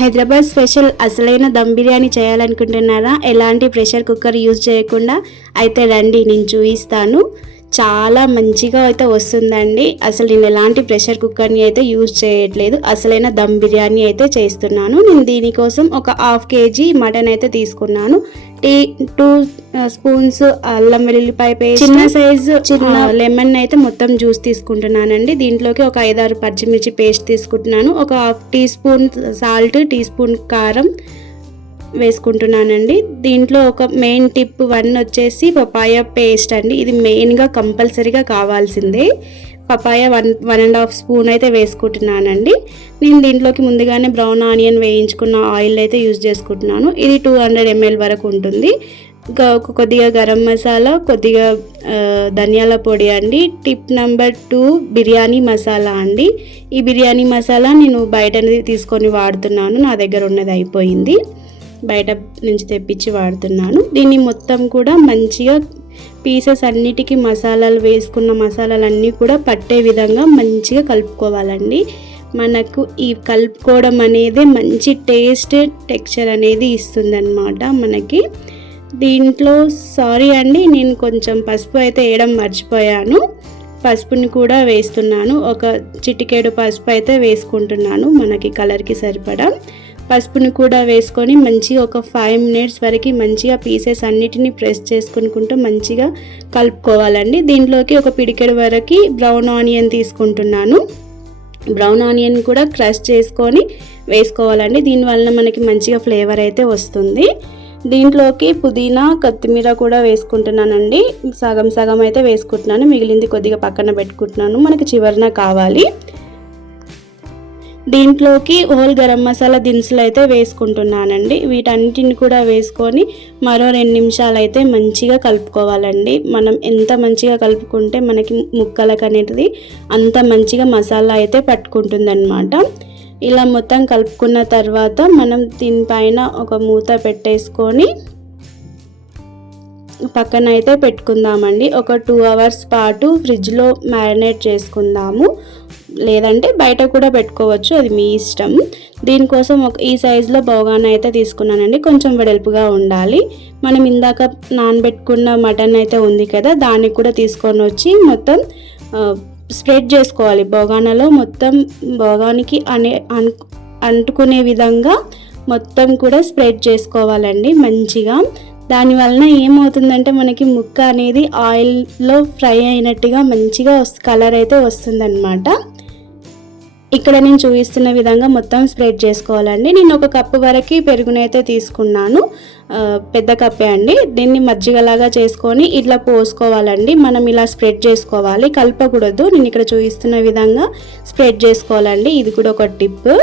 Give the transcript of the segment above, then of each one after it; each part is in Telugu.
హైదరాబాద్ స్పెషల్ అసలైన దమ్ బిర్యానీ చేయాలనుకుంటున్నారా? ఎలాంటి ప్రెషర్ కుక్కర్ యూజ్ చేయకుండా అయితే రండి, నేను చూపిస్తాను. చాలా మంచిగా అయితే వస్తుందండి. అసలు నేను ఎలాంటి ప్రెషర్ కుక్కర్ని అయితే యూజ్ చేయట్లేదు, అసలైన దమ్ బిర్యానీ అయితే చేస్తున్నాను. నేను దీనికోసం ఒక 1/2 kg మటన్ అయితే తీసుకున్నాను. 2 స్పూన్స్ అల్లం వెల్లుల్లిపాయ పేస్ట్, చిన్న సైజు లెమన్ అయితే మొత్తం జ్యూస్ తీసుకుంటున్నానండి. దీంట్లోకి ఒక 5-6 పచ్చిమిర్చి పేస్ట్ తీసుకుంటున్నాను. ఒక 1/2 teaspoon salt, teaspoon కారం వేసుకుంటున్నానండి. దీంట్లో ఒక మెయిన్ టిప్ 1 వచ్చేసి పపాయ పేస్ట్ అండి. ఇది మెయిన్గా కంపల్సరీగా కావాల్సిందే. పపాయ 1.5 స్పూన్ అయితే వేసుకుంటున్నానండి. నేను దీంట్లోకి ముందుగానే బ్రౌన్ ఆనియన్ వేయించుకున్న ఆయిల్ అయితే యూజ్ చేసుకుంటున్నాను. ఇది 200 ml వరకు ఉంటుంది. కొద్దిగా గరం మసాలా, కొద్దిగా ధనియాల పొడి అండి. టిప్ నెంబర్ 2 బిర్యానీ మసాలా అండి. ఈ బిర్యానీ మసాలా నేను బయట తీసుకొని వాడుతున్నాను, నా దగ్గర ఉన్నది అయిపోయింది, బయట నుంచి తెప్పించి వాడుతున్నాను. దీన్ని మొత్తం కూడా మంచిగా పీసెస్ అన్నిటికీ మసాలాలు వేసుకున్న మసాలాలన్నీ కూడా పట్టే విధంగా మంచిగా కలుపుకోవాలండి. మనకు ఈ కలుపుకోవడం అనేది మంచి టెక్స్చర్ అనేది ఇస్తుందన్నమాట మనకి. దీంట్లో సారీ అండి, నేను కొంచెం పసుపు అయితే వేయడం మర్చిపోయాను. పసుపుని కూడా వేస్తున్నాను. ఒక చిటికెడు పసుపు అయితే వేసుకుంటున్నాను, మనకి కలర్కి సరిపడా. పసుపుని కూడా వేసుకొని మంచిగా ఒక 5 minutes వరకు మంచిగా పీసెస్ అన్నిటిని ప్రెస్ చేసుకుంటూ మంచిగా కలుపుకోవాలండి. దీంట్లోకి ఒక పిడికెడు వరకు బ్రౌన్ ఆనియన్ తీసుకుంటున్నాను. బ్రౌన్ ఆనియన్ కూడా క్రష్ చేసుకొని వేసుకోవాలండి. దీనివల్ల మనకి మంచిగా ఫ్లేవర్ అయితే వస్తుంది. దీంట్లోకి పుదీనా, కొత్తిమీర కూడా వేసుకుంటున్నానండి. సగం సగం అయితే వేసుకుంటున్నాను, మిగిలింది కొద్దిగా పక్కన పెట్టుకుంటున్నాను, మనకి చివరన కావాలి. దీంట్లోకి హోల్ గరం మసాలా దినుసులు అయితే వేసుకుంటున్నానండి. వీటన్నిటిని కూడా వేసుకొని మరో 2 నిమిషాలు అయితే మంచిగా కలుపుకోవాలండి. మనం ఎంత మంచిగా కలుపుకుంటే మనకి ముక్కలకు అనేది అంత మంచిగా మసాలా అయితే పట్టుకుంటుందన్నమాట. ఇలా మొత్తం కలుపుకున్న తర్వాత మనం దీనిపైన ఒక మూత పెట్టేసుకొని పక్కన అయితే పెట్టుకుందామండి. ఒక 2 hours పాటు ఫ్రిడ్జ్లో మ్యారినేట్ చేసుకుందాము, లేదంటే బయట కూడా పెట్టుకోవచ్చు, అది మీ ఇష్టం. దీనికోసం ఈ సైజులో బౌగాన అయితే తీసుకున్నానండి. కొంచెం వెడల్పుగా ఉండాలి. మనం ఇందాక నానబెట్టుకున్న మటన్ అయితే ఉంది కదా, దాన్ని కూడా తీసుకొని వచ్చి మొత్తం స్ప్రెడ్ చేసుకోవాలి. బౌగానలో మొత్తం బౌగానికి అంటుకునే విధంగా మొత్తం కూడా స్ప్రెడ్ చేసుకోవాలండి మంచిగా. దానివలన ఏమవుతుందంటే మనకి ముక్క అనేది ఆయిల్లో ఫ్రై అయినట్టుగా మంచిగా కలర్ అయితే వస్తుందన్నమాట. ఇక్కడ నేను చూపిస్తున్న విధంగా మొత్తం స్ప్రెడ్ చేసుకోవాలండి. నేను ఒక కప్పు వరకు పెరుగునైతే తీసుకున్నాను, పెద్ద కప్పే అండి. దీన్ని మజ్జిగలాగా చేసుకొని ఇట్లా పోసుకోవాలండి. మనం ఇలా స్ప్రెడ్ చేసుకోవాలి, కలపకూడదు. నేను ఇక్కడ చూపిస్తున్న విధంగా స్ప్రెడ్ చేసుకోవాలండి. ఇది కూడా ఒక టిప్.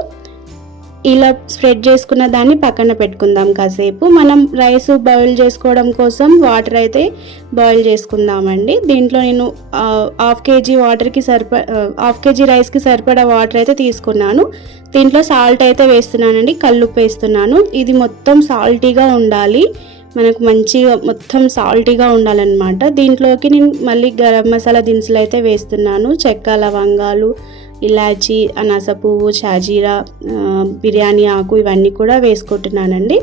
ఇలా స్ప్రెడ్ చేసుకున్న దాన్ని పక్కన పెట్టుకుందాం కాసేపు. మనం రైస్ బాయిల్ చేసుకోవడం కోసం వాటర్ అయితే బాయిల్ చేసుకుందామండి. దీంట్లో నేను 1/2 kg వాటర్కి 1/2 kg రైస్కి సరిపడా వాటర్ అయితే తీసుకున్నాను. దీంట్లో సాల్ట్ అయితే వేస్తున్నానండి, కల్లుప్పు వేస్తున్నాను. ఇది మొత్తం సాల్టీగా ఉండాలి, మనకు మంచిగా మొత్తం సాల్టీగా ఉండాలన్నమాట. దీంట్లోకి నేను మళ్ళీ గరం మసాలా దినుసులు అయితే వేస్తున్నాను. చెక్క, లవంగాలు, ఇలాచీ, అనాస పువ్వు, షాజీరా, బిర్యానీ ఆకు ఇవన్నీ కూడా వేసుకుంటున్నానండి.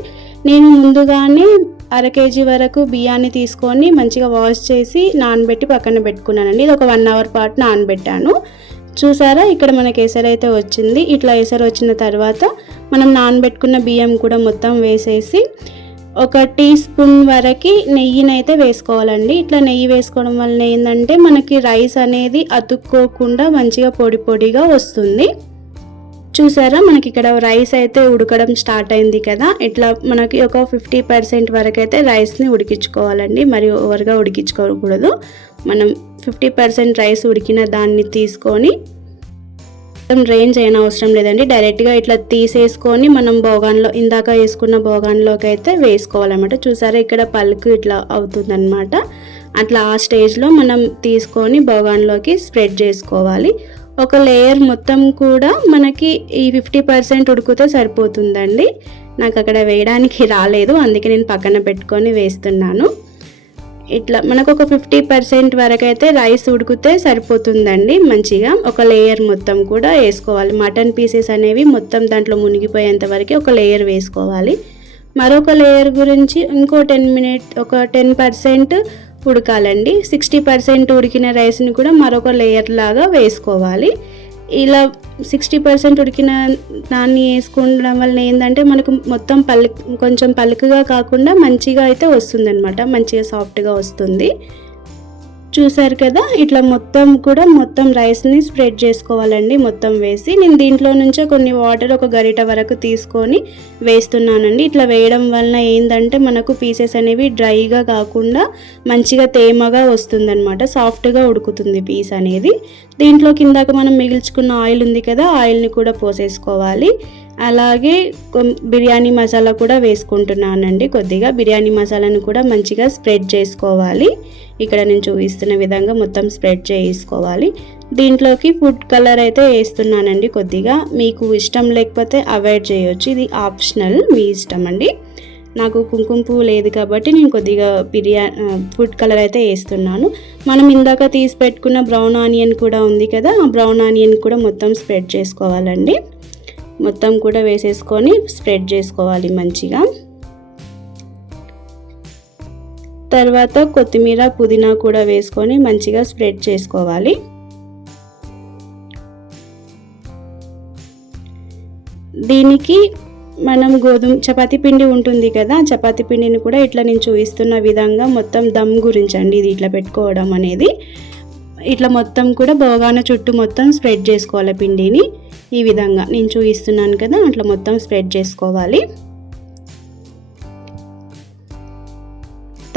నేను ముందుగానే 1/2 kg వరకు బియ్యాన్ని తీసుకొని మంచిగా వాష్ చేసి నానబెట్టి పక్కన పెట్టుకున్నానండి. ఇది ఒక 1 hour పాటు నానబెట్టాను. చూసారా, ఇక్కడ మనకి ఎసరు అయితే వచ్చింది. ఇట్లా ఎసరు వచ్చిన తర్వాత మనం నానబెట్టుకున్న బియ్యం కూడా మొత్తం వేసేసి ఒక టీ స్పూన్ వరకు నెయ్యినైతే వేసుకోవాలండి. ఇట్లా నెయ్యి వేసుకోవడం వల్ల ఏంటంటే మనకి రైస్ అనేది అతుక్కోకుండా మంచిగా పొడి పొడిగా వస్తుంది. చూసారా, మనకి ఇక్కడ రైస్ అయితే ఉడకడం స్టార్ట్ అయింది కదా. ఇట్లా మనకి ఒక 50% వరకు అయితే రైస్ని ఉడికించుకోవాలండి, మరి ఓవర్గా ఉడికించుకోకూడదు. మనం 50% రైస్ ఉడికిన దాన్ని తీసుకొని డ్రైన్ చేయని అవసరం లేదండి, డైరెక్ట్గా ఇట్లా తీసేసుకొని మనం బౌగాన్లో ఇందాక వేసుకున్న బౌగాన్లోకి అయితే వేసుకోవాలన్నమాట. చూసారా, ఇక్కడ పలుకు ఇట్లా అవుతుందన్నమాట. అట్లా ఆ స్టేజ్లో మనం తీసుకొని బౌగాన్లోకి స్ప్రెడ్ చేసుకోవాలి. ఒక లేయర్ మొత్తం కూడా మనకి ఈ 50% ఉడికితే సరిపోతుందండి. నాకు అక్కడ వేయడానికి రాలేదు, అందుకే నేను పక్కన పెట్టుకొని వేస్తున్నాను. ఇట్లా మనకు ఒక 50% వరకు అయితే రైస్ ఉడికితే సరిపోతుందండి. మంచిగా ఒక లేయర్ మొత్తం కూడా వేసుకోవాలి. మటన్ పీసెస్ అనేవి మొత్తం దాంట్లో మునిగిపోయేంత వరకు ఒక లేయర్ వేసుకోవాలి. మరొక లేయర్ గురించి ఇంకో 10% ఉడకాలండి. 60% ఉడికిన రైస్ని కూడా మరొక లేయర్ లాగా వేసుకోవాలి. ఇలా 60% ఉడికిన దాన్ని వేసుకోవడం వల్ల ఏంటంటే మనకు మొత్తం కొంచెం పలుకుగా కాకుండా మంచిగా అయితే వస్తుందన్నమాట. మంచిగా సాఫ్ట్గా వస్తుంది. చూసారు కదా, ఇట్లా మొత్తం రైస్ని స్ప్రెడ్ చేసుకోవాలండి. మొత్తం వేసి నేను దీంట్లో నుంచే కొన్ని వాటర్ ఒక గరిట వరకు తీసుకొని వేస్తున్నానండి. ఇట్లా వేయడం వలన ఏంటంటే మనకు పీసెస్ అనేవి డ్రైగా కాకుండా మంచిగా తేమగా వస్తుందన్నమాట. సాఫ్ట్గా ఉడుకుతుంది పీస్ అనేది. దీంట్లో కిందాక మనం మిగిల్చుకున్న ఆయిల్ ఉంది కదా, ఆయిల్ని కూడా పోసేసుకోవాలి. అలాగే బిర్యానీ మసాలా కూడా వేసుకుంటున్నానండి. కొద్దిగా బిర్యానీ మసాలాను కూడా మంచిగా స్ప్రెడ్ చేసుకోవాలి. ఇక్కడ నేను చూపిస్తున్న విధంగా మొత్తం స్ప్రెడ్ చేసుకోవాలి. దీంట్లోకి ఫుడ్ కలర్ అయితే వేస్తున్నానండి కొద్దిగా. మీకు ఇష్టం లేకపోతే అవాయిడ్ చేయొచ్చు, ఇది ఆప్షనల్, మీ ఇష్టం అండి. నాకు కుంకుమ పువ్వు లేదు కాబట్టి నేను కొద్దిగా ఫుడ్ కలర్ అయితే వేస్తున్నాను. మనం ఇందాక తీసి పెట్టుకున్న బ్రౌన్ ఆనియన్ కూడా ఉంది కదా, ఆ బ్రౌన్ ఆనియన్ కూడా మొత్తం స్ప్రెడ్ చేసుకోవాలండి. మొత్తం కూడా వేసేసుకొని స్ప్రెడ్ చేసుకోవాలి మంచిగా. తర్వాత కొత్తిమీర పుదీనా కూడా వేసుకొని మంచిగా స్ప్రెడ్ చేసుకోవాలి. దీనికి మనం చపాతీ పిండి ఉంటుంది కదా, చపాతీ పిండిని కూడా ఇట్లా నేను చూపిస్తున్న విధంగా మొత్తం దమ్ గురించి అండి ఇది ఇట్లా పెట్టుకోవడం అనేది. ఇట్లా మొత్తం కూడా బోగాన చుట్టూ మొత్తం స్ప్రెడ్ చేసుకోవాలి పిండిని. ఈ విధంగా నేను చూపిస్తున్నాను కదా, అట్లా మొత్తం స్ప్రెడ్ చేసుకోవాలి.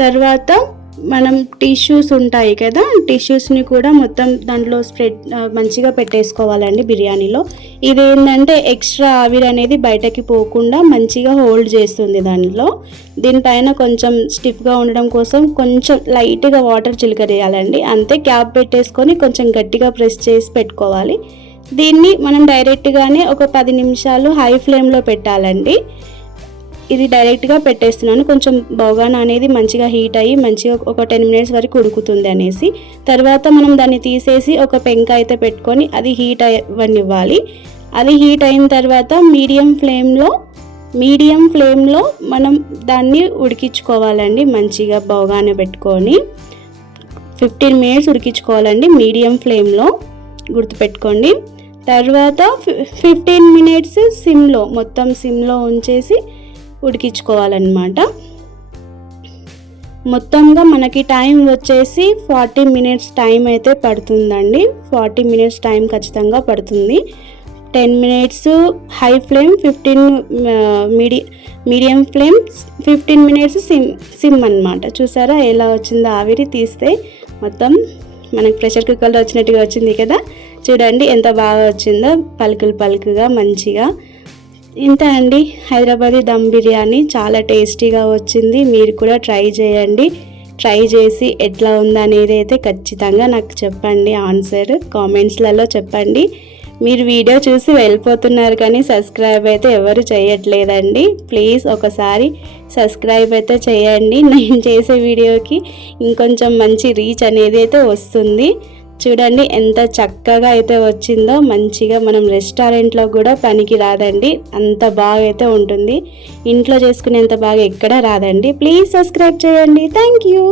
తర్వాత మనం టిష్యూస్ ఉంటాయి కదా, టిష్యూస్ని కూడా మొత్తం దాంట్లో మంచిగా పెట్టేసుకోవాలండి బిర్యానీలో. ఇదేంటంటే ఎక్స్ట్రా ఆవిరి అనేది బయటకి పోకుండా మంచిగా హోల్డ్ చేస్తుంది దానిలో. దీనిపైన కొంచెం స్టిఫ్గా ఉండడం కోసం కొంచెం లైట్గా వాటర్ చిలకరేయాలండి. అంతే, క్యాప్ పెట్టేసుకొని కొంచెం గట్టిగా ప్రెస్ చేసి పెట్టుకోవాలి. దీన్ని మనం డైరెక్ట్గానే ఒక 10 నిమిషాలు హై ఫ్లేమ్లో పెట్టాలండి. ఇది డైరెక్ట్గా పెట్టేస్తున్నాను. కొంచెం బౌగాన అనేది మంచిగా హీట్ అయ్యి మంచిగా ఒక 10 మినిట్స్ వరకు ఉడుకుతుంది అనేసి. తర్వాత మనం దాన్ని తీసేసి ఒక పెంక అయితే పెట్టుకొని అది హీట్ అవ్వనివ్వాలి. అది హీట్ అయిన తర్వాత మీడియం ఫ్లేమ్లో మనం దాన్ని ఉడికించుకోవాలండి. మంచిగా బౌగాన పెట్టుకొని 15 మినిట్స్ ఉడికించుకోవాలండి మీడియం ఫ్లేమ్లో, గుర్తుపెట్టుకోండి. తర్వాత 15 మినిట్స్ మొత్తం సిమ్లో ఉంచేసి ఉడికించుకోవాలన్నమాట. మొత్తంగా మనకి టైం వచ్చేసి 40 మినిట్స్ టైం అయితే పడుతుందండి. 40 మినిట్స్ టైం ఖచ్చితంగా పడుతుంది. 10 minutes high flame, 15 medium flame, 15 minutes SIM అన్నమాట. చూసారా ఎలా వచ్చిందో ఆవిరి తీస్తే మొత్తం మనకు ప్రెషర్ కుక్కర్లో వచ్చినట్టుగా వచ్చింది కదా. చూడండి ఎంత బాగా వచ్చిందో, పలుకుగా మంచిగా. ఇంత అండి హైదరాబాదీ దమ్ బిర్యానీ, చాలా టేస్టీగా వచ్చింది. మీరు కూడా ట్రై చేయండి. ట్రై చేసి ఎట్లా ఉందనేది అయితే ఖచ్చితంగా నాకు చెప్పండి. ఆన్సర్ కామెంట్స్లలో చెప్పండి. మీరు వీడియో చూసి వెళ్ళిపోతున్నారు కానీ సబ్స్క్రైబ్ అయితే ఎవరు చేయట్లేదండి. ప్లీజ్ ఒకసారి సబ్స్క్రైబ్ అయితే చేయండి. నేను చేసే వీడియోకి ఇంకొంచెం మంచి రీచ్ అనేది అయితే వస్తుంది. చూడండి ఎంత చక్కగా అయితే వచ్చిందో. మంచిగా మనం రెస్టారెంట్లో కూడా పనికి రాదండి, అంత బాగా అయితే ఉంటుంది. ఇంట్లో చేసుకునేంత బాగా ఎక్కడ రాదండి. ప్లీజ్ సబ్స్క్రైబ్ చేయండి. Thank you.